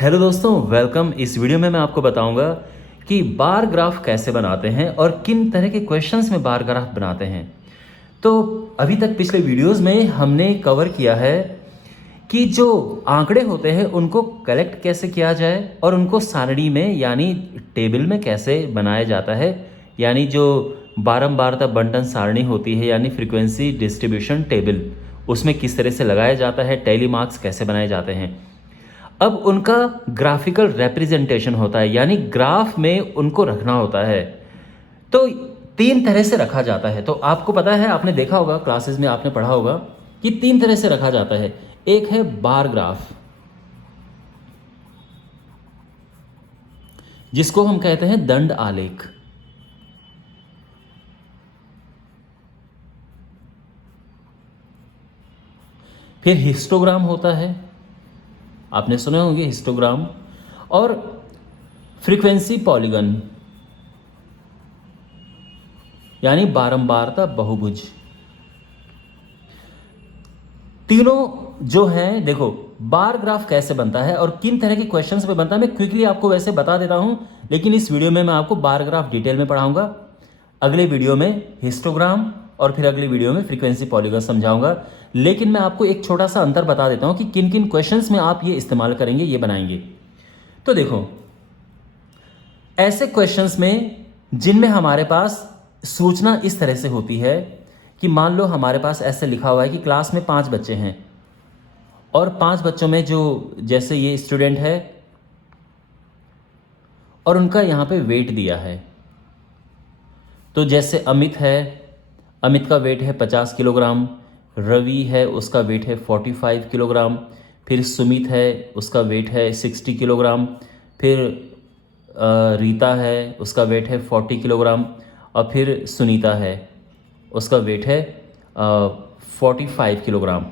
Hello दोस्तों, welcome. इस video में मैं आपको बताऊंगा कि बार ग्राफ कैसे बनाते हैं और किन तरह के क्वेश्चंस में बार ग्राफ बनाते हैं। तो अभी तक पिछले वीडियोस में हमने कवर किया है कि जो आंकड़े होते हैं उनको कलेक्ट कैसे किया जाए और उनको सारणी में यानी टेबल में कैसे बनाया जाता है, यानी जो बारंबारता बंटन सारणी होती है यानी फ्रीक्वेंसी डिस्ट्रीब्यूशन टेबल, उसमें किस तरह से लगाया जाता है, टैली मार्क्स कैसे बनाए जाते हैं। अब उनका ग्राफिकल रिप्रेजेंटेशन होता है, यानी ग्राफ में उनको रखना होता है। तो तीन तरह से रखा जाता है। तो आपको पता है, आपने देखा होगा, क्लासेस में आपने पढ़ा होगा कि तीन तरह से रखा जाता है। एक है बार ग्राफ, जिसको हम कहते हैं दंड आलेख। फिर हिस्टोग्राम होता है, आपने सुने होंगे हिस्टोग्राम। और फ्रीक्वेंसी पॉलीगन यानी बारंबारता बहुभुज। तीनों जो हैं, देखो बार ग्राफ कैसे बनता है और किन तरह के क्वेश्चंस पे बनता है, मैं क्विकली आपको वैसे बता देता हूं, लेकिन इस वीडियो में मैं आपको बार ग्राफ डिटेल में पढ़ाऊंगा। अगले वीडियो में हिस्टोग्राम और फिर अगली वीडियो में फ्रीक्वेंसी पॉलीगन समझाऊंगा। लेकिन मैं आपको एक छोटा सा अंतर बता देता हूं कि किन किन क्वेश्चंस में आप ये इस्तेमाल करेंगे, ये बनाएंगे। तो देखो, ऐसे क्वेश्चंस में जिनमें हमारे पास सूचना इस तरह से होती है कि मान लो हमारे पास ऐसे लिखा हुआ है कि क्लास में 5 बच्चे हैं और 5 बच्चों में जो, जैसे ये स्टूडेंट है और उनका यहाँ पे वेट दिया है। तो जैसे अमित है, अमित का वेट है 50 किलोग्राम, रवि है उसका वेट है 45 किलोग्राम, फिर सुमित है उसका वेट है 60 किलोग्राम, फिर रीता है उसका वेट है 40 किलोग्राम, और फिर सुनीता है उसका वेट है 45 किलोग्राम।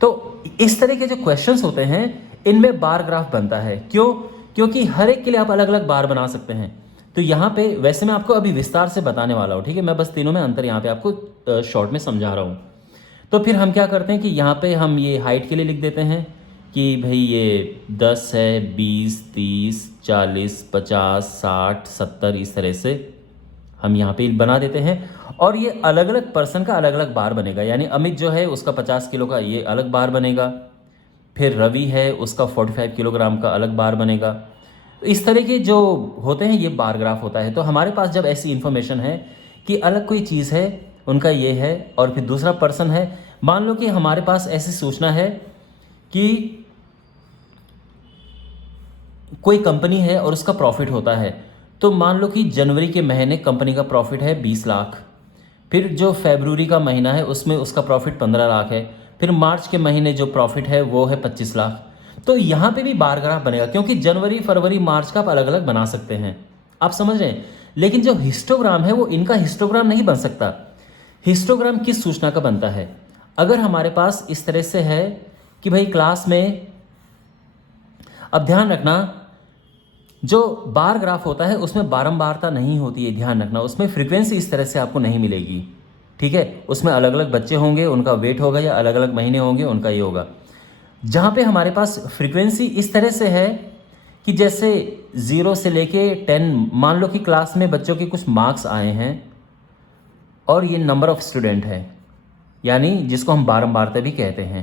तो इस तरह के जो क्वेश्चंस होते हैं इनमें बार ग्राफ बनता है। क्यों? क्योंकि हर एक के लिए आप अलग अलग बार बना सकते हैं। तो यहाँ पे वैसे मैं आपको अभी विस्तार से बताने वाला हूँ, ठीक है। मैं बस तीनों में अंतर यहाँ पे आपको शॉर्ट में समझा रहा हूँ। तो फिर हम क्या करते हैं कि यहाँ पे हम ये हाइट के लिए लिख देते हैं कि भाई ये 10 है, 20, 30, 40, 50, 60, 70, इस तरह से हम यहाँ पे बना देते हैं। और ये अलग अलग पर्सन का अलग अलग बार बनेगा, यानी अमित जो है उसका 50 किलो का ये अलग बार बनेगा, फिर रवि है उसका 45 किलोग्राम का अलग बार बनेगा। तो इस तरह के जो होते हैं ये बार ग्राफ होता है। तो हमारे पास जब ऐसी इन्फॉर्मेशन है कि अलग कोई चीज़ है, उनका ये है, और फिर दूसरा पर्सन है, मान लो कि हमारे पास ऐसी सूचना है कि कोई कंपनी है और उसका प्रॉफिट होता है। तो मान लो कि जनवरी के महीने कंपनी का प्रॉफिट है 20 लाख, फिर जो फरवरी का महीना है उसमें उसका प्रॉफिट 15 लाख है, फिर मार्च के महीने जो प्रॉफिट है वो है 25 लाख। तो यहाँ पे भी बार ग्राफ बनेगा, क्योंकि जनवरी, फरवरी, मार्च का आप अलग अलग बना सकते हैं। आप समझ रहे हैं। लेकिन जो हिस्टोग्राम है वो इनका हिस्टोग्राम नहीं बन सकता। हिस्टोग्राम किस सूचना का बनता है? अगर हमारे पास इस तरह से है कि भाई क्लास में, अब ध्यान रखना, जो बार ग्राफ होता है उसमें बारंबारता नहीं होती है, ध्यान रखना। उसमें फ्रीक्वेंसी इस तरह से आपको नहीं मिलेगी, ठीक है। उसमें अलग अलग बच्चे होंगे, उनका वेट होगा, या अलग अलग महीने होंगे, उनका ये होगा। जहाँ पे हमारे पास फ्रीक्वेंसी इस तरह से है कि जैसे 0 से लेके 10, मान लो कि क्लास में बच्चों के कुछ मार्क्स आए हैं और ये नंबर ऑफ स्टूडेंट है, यानी जिसको हम बारंबारता भी कहते हैं।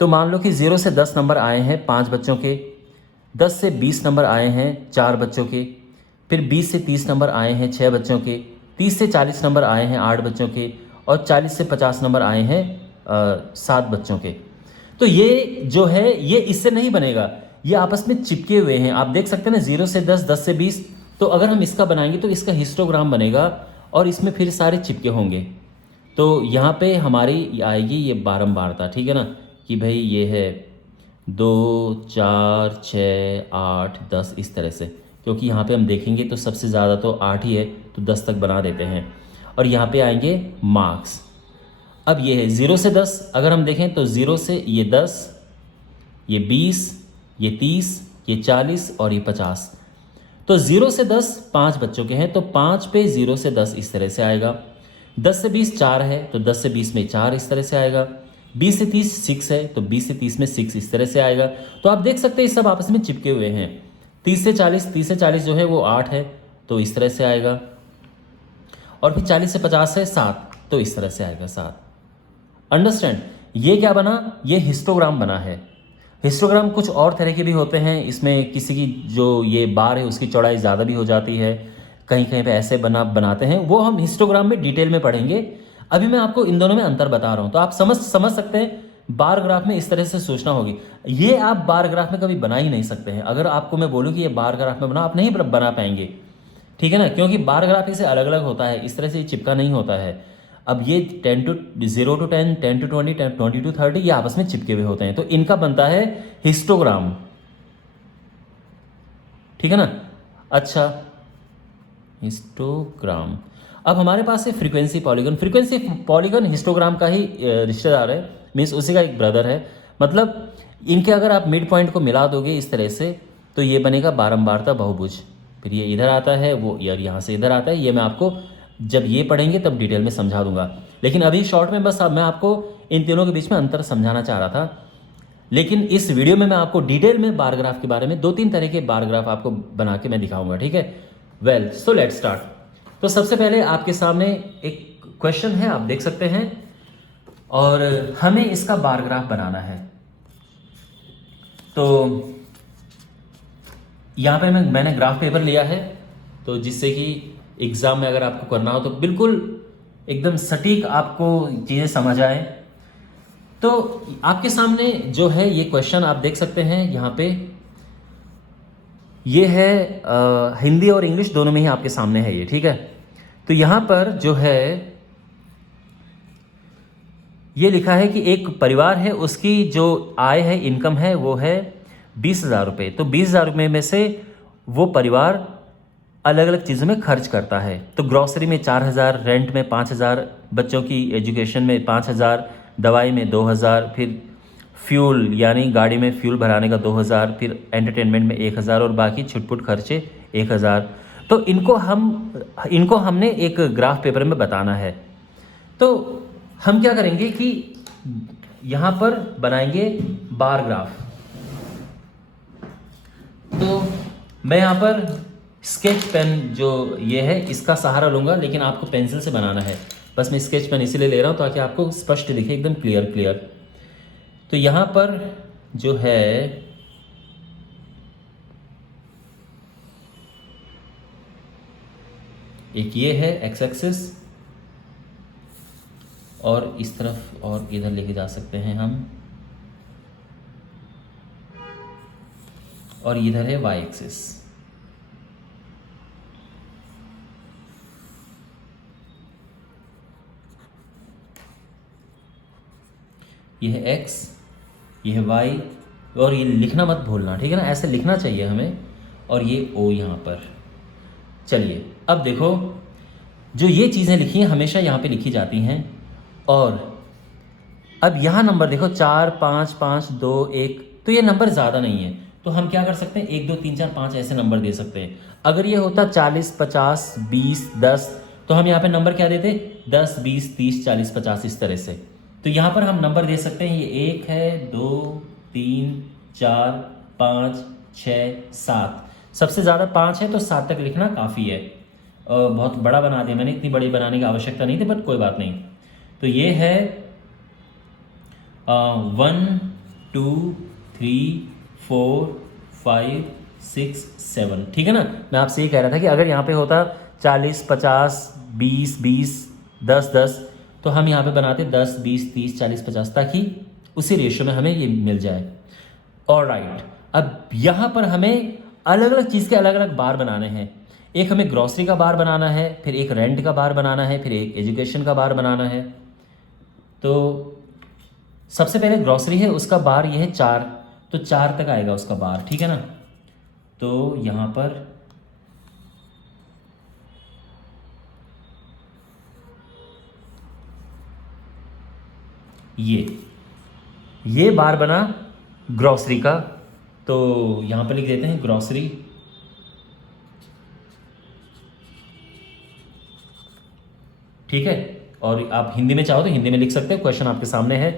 तो मान लो कि 0 से 10 नंबर आए हैं 5 बच्चों के, 10 से 20 नंबर आए हैं 4 बच्चों के, फिर 20 से 30 नंबर आए हैं 6 बच्चों के, 30 से 40 नंबर आए हैं 8 बच्चों के, और 40 से 50 नंबर आए हैं 7 बच्चों के। तो ये जो है ये इससे नहीं बनेगा, ये आपस में चिपके हुए हैं। आप देख सकते हैं ना, 0 से 10, 10 से 20। तो अगर हम इसका बनाएंगे तो इसका हिस्टोग्राम बनेगा और इसमें फिर सारे चिपके होंगे। तो यहाँ पे हमारी आएगी ये बारंबारता, ठीक है ना, कि भाई ये है 2, 4, 6, 8, 10, इस तरह से। क्योंकि यहाँ पे हम देखेंगे तो सबसे ज़्यादा तो 8 ही है, तो 10 तक बना देते हैं। और यहाँ पे आएंगे मार्क्स। अब ये है 0 से 10, अगर हम देखें तो 0 से ये 10, ये 20, ये 30, ये 40 और ये 50। तो 0 से 10 5 बच्चों के हैं, तो 5 पे 0 से 10 इस तरह से आएगा। 10 से 20 4 है, तो 10 से 20 में 4 इस तरह से आएगा। 20 से 30 6 है, तो 20 से 30 में 6 इस तरह से आएगा। तो आप देख सकते हैं सब आपस में चिपके हुए हैं। 30 से 40 जो है वो 8 है, तो इस तरह से आएगा। और फिर 40 से 50 है 7, तो इस तरह से आएगा 7। अंडरस्टैंड? ये क्या बना? ये हिस्टोग्राम बना है। हिस्टोग्राम कुछ और तरह के भी होते हैं, इसमें किसी की जो ये बार है उसकी चौड़ाई ज़्यादा भी हो जाती है, कहीं कहीं पे ऐसे बनाते हैं, वो हम हिस्टोग्राम में डिटेल में पढ़ेंगे। अभी मैं आपको इन दोनों में अंतर बता रहा हूँ, तो आप समझ सकते हैं बार ग्राफ में इस तरह से सोचना होगी। ये आप बार ग्राफ में कभी बना ही नहीं सकते हैं। अगर आपको मैं बोलूँ कि ये बार ग्राफ में बना, आप नहीं बना पाएंगे, ठीक है ना, क्योंकि बार ग्राफ से अलग अलग होता है, इस तरह से चिपका नहीं होता है। अब ये 0 to 10, 10 to 20, 20 to 30 ये आपस में चिपके हुए होते हैं, तो इनका बनता है हिस्टोग्राम, ठीक है ना। अच्छा, हिस्टोग्राम। अब हमारे पास है फ्रीक्वेंसी पॉलीगन हिस्टोग्राम का ही रिश्तेदार है, मीन्स उसी का एक ब्रदर है। मतलब इनके अगर आप मिड पॉइंट को मिला दोगे इस तरह से, तो ये बनेगा बारंबारता बहुभुज। फिर ये इधर आता है, वो यार यहाँ से इधर आता है। ये मैं आपको जब ये पढ़ेंगे तब डिटेल में समझा दूंगा, लेकिन अभी शॉर्ट में बस अब मैं आपको इन तीनों के बीच में अंतर समझाना चाह रहा था। लेकिन इस वीडियो में मैं आपको डिटेल में बार ग्राफ के बारे में 2-3 तरह के बार ग्राफ आपको बना के मैं दिखाऊंगा, ठीक है। Well, so let's start. तो सबसे पहले आपके सामने एक क्वेश्चन है, आप देख सकते हैं, और हमें इसका बार ग्राफ बनाना है। तो यहाँ पे मैंने ग्राफ पेपर लिया है, तो जिससे कि एग्ज़ाम में अगर आपको करना हो तो बिल्कुल एकदम सटीक आपको चीज़ें समझ आए। तो आपके सामने जो है ये क्वेश्चन आप देख सकते हैं यहाँ पे, ये है हिंदी और इंग्लिश दोनों में ही आपके सामने है ये, ठीक है। तो यहाँ पर जो है ये लिखा है कि एक परिवार है, उसकी जो आय है, इनकम है, वो है 20,000 रुपये। तो 20,000 रुपये में से वो परिवार अलग अलग चीज़ों में खर्च करता है। तो ग्रॉसरी में 4,000, रेंट में 5,000, बच्चों की एजुकेशन में 5,000, दवाई में 2,000, फिर फ्यूल यानी गाड़ी में फ्यूल भराने का 2,000, फिर एंटरटेनमेंट में 1,000 और बाकी छुटपुट खर्चे 1,000। तो इनको हमने एक ग्राफ पेपर में बताना है। तो हम क्या करेंगे कि यहाँ पर बनाएंगे बार ग्राफ। तो मैं यहाँ पर स्केच पेन जो ये है इसका सहारा लूँगा, लेकिन आपको पेंसिल से बनाना है। बस मैं स्केच पेन इसीलिए ले रहा हूँ ताकि आपको स्पष्ट दिखे, एकदम क्लियर। तो यहाँ पर जो है एक ये है एक्स एक्सिस, और इस तरफ और इधर लेके जा सकते हैं हम, और इधर है वाई एक्सिस। ये है x, ये है y, और ये लिखना मत भूलना, ठीक है ना, ऐसे लिखना चाहिए हमें। और ये o यहाँ पर। चलिए अब देखो, जो ये चीज़ें लिखी हैं हमेशा यहाँ पे लिखी जाती हैं। और अब यहाँ नंबर देखो 4, 5, 5, 2, 1, तो ये नंबर ज़्यादा नहीं है, तो हम क्या कर सकते हैं 1, 2, 3, 4, 5 ऐसे नंबर दे सकते हैं। अगर ये होता 40, 50, 20, 10, तो हम यहाँ पे नंबर क्या देते 10, 20, 30, 40, 50 इस तरह से। तो यहाँ पर हम नंबर दे सकते हैं, ये 1 है, 2, 3, 4, 5, 6, 7। सबसे ज़्यादा 5 है, तो 7 तक लिखना काफ़ी है। बहुत बड़ा बना दिया मैंने, इतनी बड़ी बनाने की आवश्यकता नहीं थी, बट कोई बात नहीं। तो ये है 1, 2, 3, 4, 5, 6, 7, ठीक है ना। मैं आपसे ये कह रहा था कि अगर यहाँ पे होता 40, 50, 20, 20, 10, 10, तो हम यहाँ पे बनाते 10, 20, 30, 40, 50, ताकि उसी रेशियो में हमें ये मिल जाए। ऑलराइट, अब यहाँ पर हमें अलग अलग चीज़ के अलग अलग बार बनाने हैं। एक हमें ग्रॉसरी का बार बनाना है, फिर एक रेंट का बार बनाना है, फिर एक एजुकेशन का बार बनाना है। तो सबसे पहले ग्रॉसरी है, उसका बार ये है 4, तो 4 तक आएगा उसका बार, ठीक है ना। तो यहाँ पर ये बार बना ग्रॉसरी का, तो यहाँ पर लिख देते हैं ग्रॉसरी। ठीक है, और आप हिंदी में चाहो तो हिंदी में लिख सकते हो, क्वेश्चन आपके सामने है।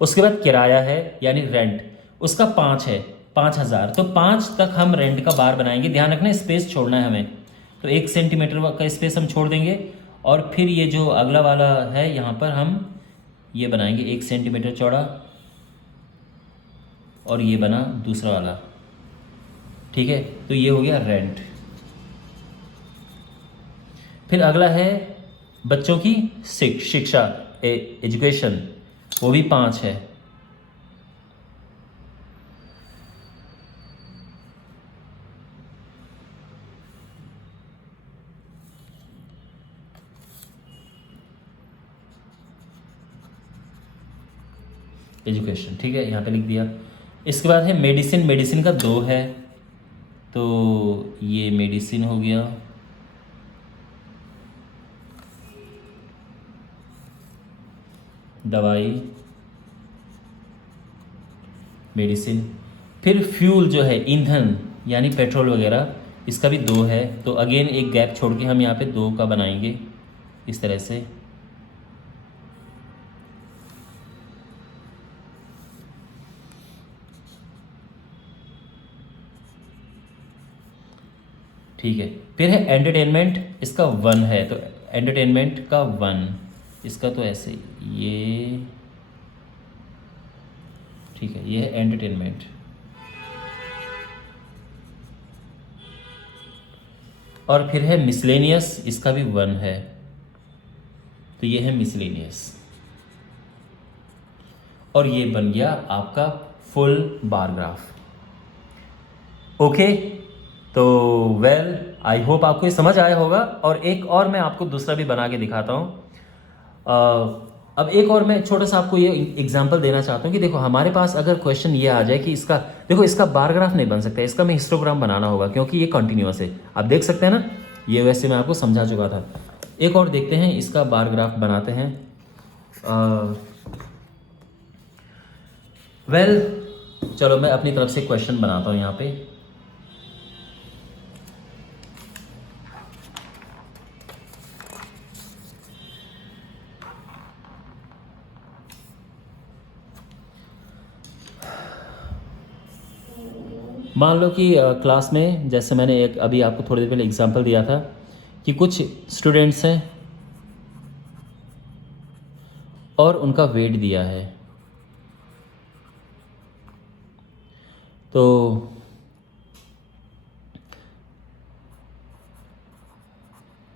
उसके बाद किराया है यानी रेंट, उसका 5 है, 5,000। तो 5 तक हम रेंट का बार बनाएंगे। ध्यान रखना स्पेस छोड़ना है हमें, तो 1 सेंटीमीटर का स्पेस हम छोड़ देंगे। और फिर ये जो अगला वाला है यहाँ पर हम ये बनाएंगे 1 सेंटीमीटर चौड़ा, और ये बना दूसरा वाला, ठीक है। तो ये हो गया रेंट। फिर अगला है बच्चों की शिक्षा, एजुकेशन, वो भी 5 है। एजुकेशन, ठीक है, यहाँ पे लिख दिया। इसके बाद है मेडिसिन, मेडिसिन का 2 है, तो ये मेडिसिन हो गया। दवाई, मेडिसिन। फिर फ्यूल जो है ईंधन यानी पेट्रोल वगैरह, इसका भी 2 है। तो अगेन एक गैप छोड़ के हम यहाँ पे 2 का बनाएंगे इस तरह से। ठीक है। फिर है एंटरटेनमेंट, इसका 1 है, तो एंटरटेनमेंट का 1, इसका तो ऐसे ये, ठीक है, ये है एंटरटेनमेंट। और फिर है मिसलेनियस, इसका भी 1 है, तो ये है मिसलेनियस। और ये बन गया आपका फुल बार ग्राफ। ओके, तो वेल आई होप आपको ये समझ आया होगा। और एक और मैं आपको दूसरा भी बना के दिखाता हूँ। अब एक और मैं छोटा सा आपको ये एग्जांपल देना चाहता हूँ कि देखो हमारे पास अगर क्वेश्चन ये आ जाए कि इसका, देखो इसका बार ग्राफ नहीं बन सकता, इसका मैं हिस्टोग्राम बनाना होगा क्योंकि ये कंटिन्यूअस है। आप देख सकते हैं ना, ये वैसे मैं आपको समझा चुका था। एक और देखते हैं, इसका बार ग्राफ बनाते हैं। वेल चलो मैं अपनी तरफ से क्वेश्चन बनाता हूँ यहाँ पे। मान लो कि क्लास में, जैसे मैंने एक अभी आपको थोड़ी देर पहले एग्जांपल दिया था कि कुछ स्टूडेंट्स हैं और उनका वेट दिया है। तो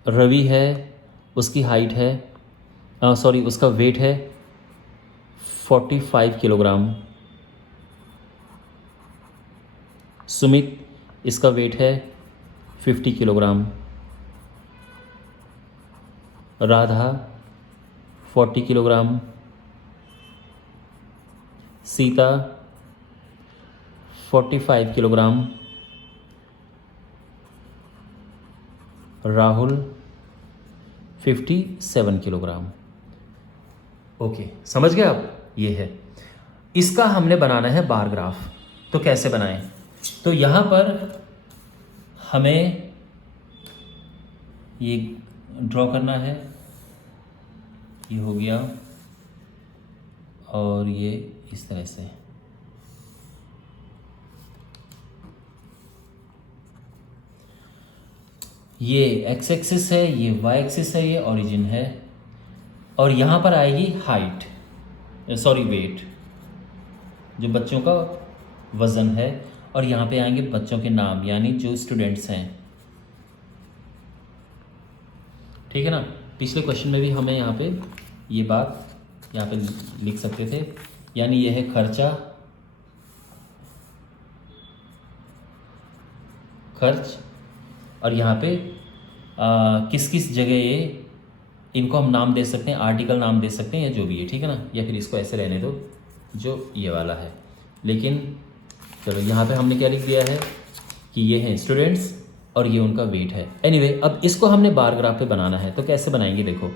रवि है, उसकी हाइट है, सॉरी उसका वेट है 45 किलोग्राम। सुमित, इसका वेट है 50 kilogram. Radha 40 kilogram. Sita 45 kilogram. Rahul 57 kilogram. Okay, समझ गए आप? ये है, इसका हमने बनाना है बार ग्राफ। तो कैसे बनाएं? तो यहाँ पर हमें ये ड्रॉ करना है, ये हो गया, और ये इस तरह से। ये एक्स एक्सिस है, ये वाई एक्सिस है, ये ओरिजिन है। और यहाँ पर आएगी हाइट, सॉरी वेट, जो बच्चों का वज़न है। और यहाँ पे आएंगे बच्चों के नाम, यानी जो स्टूडेंट्स हैं, ठीक है ना। पिछले क्वेश्चन में भी हमें यहाँ पे ये बात यहाँ पे लिख सकते थे, यानी ये है खर्चा, खर्च। और यहाँ पे किस किस जगह ये, इनको हम नाम दे सकते हैं, आर्टिकल नाम दे सकते हैं या जो भी है, ठीक है ना। या फिर इसको ऐसे रहने दो जो ये वाला है। लेकिन चलो यहाँ पे हमने क्या लिख दिया है कि ये हैं स्टूडेंट्स और ये उनका वेट है। एनीवे, अब इसको हमने बार ग्राफ पे बनाना है, तो कैसे बनाएंगे देखो।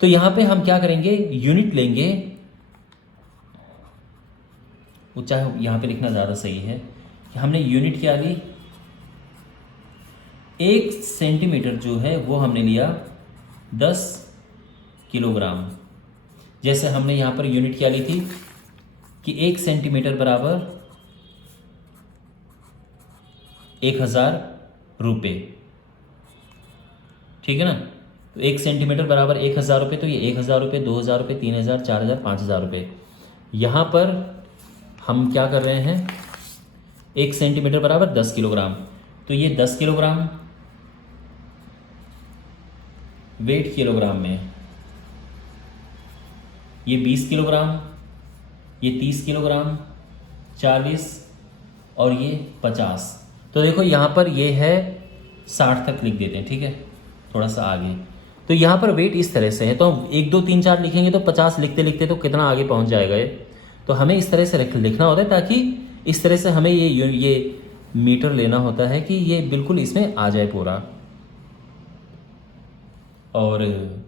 तो यहाँ पे हम क्या करेंगे, यूनिट लेंगे, वो चाहे यहाँ पे लिखना ज़्यादा सही है कि हमने यूनिट क्या ली, 1 सेंटीमीटर जो है वो हमने लिया 10 किलोग्राम। जैसे हमने यहाँ पर यूनिट क्या ली थी कि 1 सेंटीमीटर बराबर 1000 रुपये, ठीक है ना। तो 1 सेंटीमीटर बराबर 1000 रुपये, तो ये 1000 रुपये, 2000 रुपये, 3000, 4000, 5000 रुपये। यहाँ पर हम क्या कर रहे हैं, 1 सेंटीमीटर बराबर 10 किलोग्राम, तो ये 10 किलोग्राम वेट किलोग्राम में, ये 20 किलोग्राम, ये 30 किलोग्राम, 40 और ये 50। तो देखो यहाँ पर ये है 60 तक लिख देते हैं, ठीक है, थोड़ा सा आगे। तो यहाँ पर वेट इस तरह से है, तो हम 1 2 3 4 लिखेंगे तो 50 लिखते लिखते तो कितना आगे पहुँच जाएगा ये। तो हमें इस तरह से लिखना होता है, ताकि इस तरह से हमें ये मीटर लेना होता है कि ये बिल्कुल इसमें आ जाए पूरा। और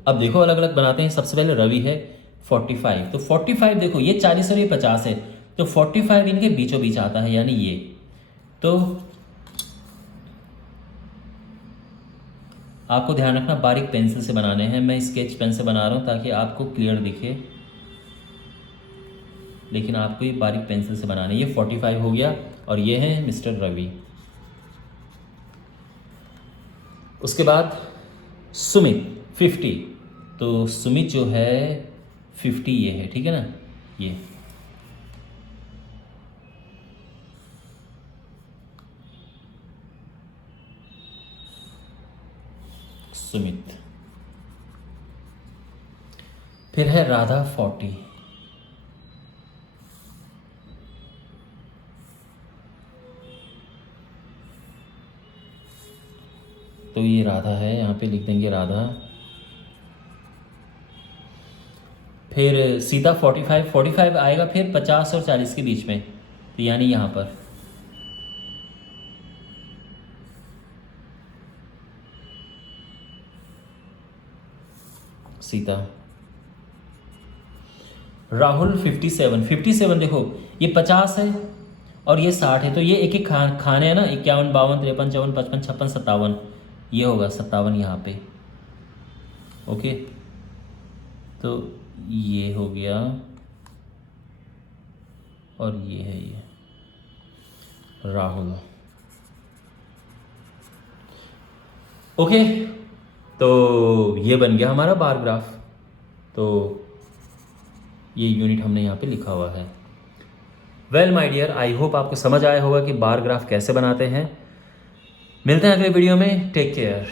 अब देखो अलग अलग बनाते हैं। सबसे पहले रवि है 45, तो 45 देखो ये 40 और ये 50 है, तो 45 इनके बीचों बीच आता है, यानी ये। तो आपको ध्यान रखना बारीक पेंसिल से बनाने हैं, मैं स्केच पेन से बना रहा हूँ ताकि आपको क्लियर दिखे, लेकिन आपको ये बारीक पेंसिल से बनाने। ये 45 हो गया और ये है मिस्टर रवि। उसके बाद सुमित 50, तो सुमित जो है 50 ये है, ठीक है ना, ये सुमित। फिर है राधा 40, तो ये राधा है, यहाँ पे लिख देंगे राधा। फिर सीता 45 आएगा फिर 50 और 40 के बीच में, तो यानी यहाँ पर सीता। राहुल 57 देखो ये 50 है और ये 60 है, तो ये एक एक खाने हैं ना, 51 52 53 54 55 56 57, ये होगा 57 यहाँ पे। ओके, तो ये हो गया और ये है ये राहुल। ओके, तो ये बन गया हमारा बार ग्राफ। तो ये यूनिट हमने यहाँ पे लिखा हुआ है। Well my dear, I hope आपको समझ आया होगा कि बार ग्राफ कैसे बनाते हैं। मिलते हैं अगले वीडियो में, टेक केयर।